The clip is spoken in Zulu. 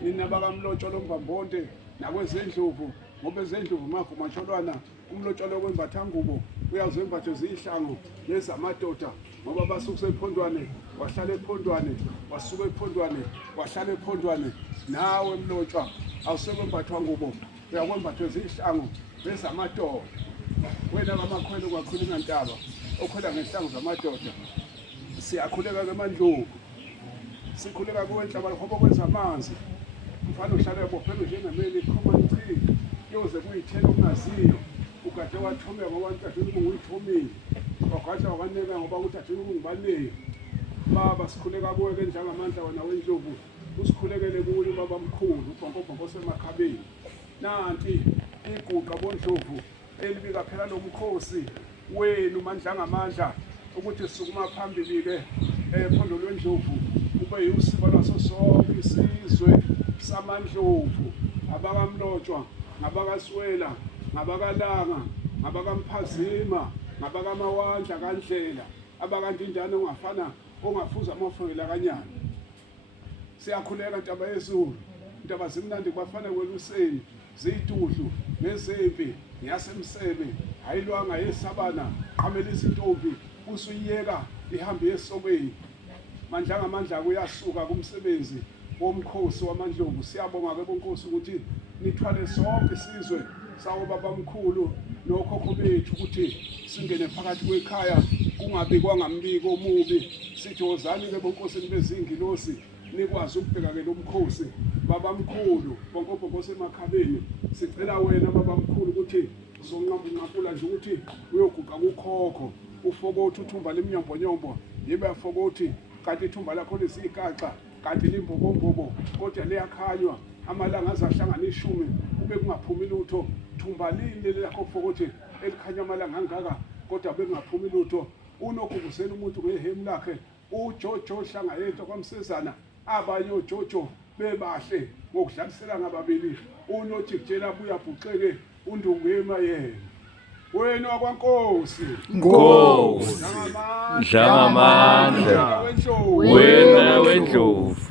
nina bakamlotsholo mbambonte nakwezendlovu ngoba ezendlovu mavuma tsholwana umlotsholo kwembathangubo uyazembatho zihlango nezamadoda ngoba basuka ephondwane wahlala ephondwane wasuka ephondwane wahlala ephondwane nawe mlotshwa awusekwembathwa ngubo uyakwembatho zihlango nezamadoda wena bamakhwelo kwakhuluma ntaba okhwela ngehlango zamadoda siyakhuleka kemandlovu sikhuleka kuwenhlaba ngoba kwenza amanzi mfana uhlala ebophelo njengemeli ikhoma nci yoze kuyithela ongaziyo ukade wathomeka ngoba uNtadweni uyithomile wagadla wakaneka ngoba uNtadweni ungibaleki baba sikhuleka kuwe ke njengamandla wena wendlovu usikhulekele kuwe baba mkhulu ubhonkobhonko semakhabeni nanti iguqa bondlovu elibika phela lo mkhosi wenu mandla ngamandla ukuthi sisukuma phambili ke ephondo lwendlovu kube yusiko laso sonke isizwe samandlovu abakamlotshwa ngabakaswela ngabakalanga ngabakamphazima ngabakamawandla kandlela abakandindana ongafana ongafuza amafungela kanyana siyakhuleka ntaba yezulu intaba zimnandi kubafana kweluseni ziyituhlu nezempi ngiyasemsebe hayilwanga yesabana qhamela izintombi usuyiyeka ihambe yesokweni mandla ngamandla kuyasuka kumsebenzi womkhosi wamandlovu siyabonga ke bonkosi ukuthi nithwale sonke isizwe sawo babamkhulu nokhokho bethu ukuthi singene phakathi kwekhaya kungabi kwangambiko omubi sithi wozani ke bonkosi bezingilosi nikwazi ukubheka ke lo mkhosi babamkhulu bonkobhonko semakhabeni sicela wena babamkhulu ukuthi zonqambula nje ukuthi uyoguqa kukhokho ufokothi uthumba lemnyombonyombo yibe afokothi kanti ithumba lakho lisikaxa kanti limbobombobo kodwa liyakhanywa amalanga azahlangana 10 kube kungaphumi lutho thumba lile lakho fokothi elikhanya amalanga angaka kodwa bengaphumi lutho unokubusela umuntu ngehemu lakhe uJojo hlanga yento kwamsezana abanye oJojo bebahle ngokudlalisela ngababili unothi kutshela buya bhuxeke undungema yena wena wakwankosi Nkosi Dlamamandla wena wendlovu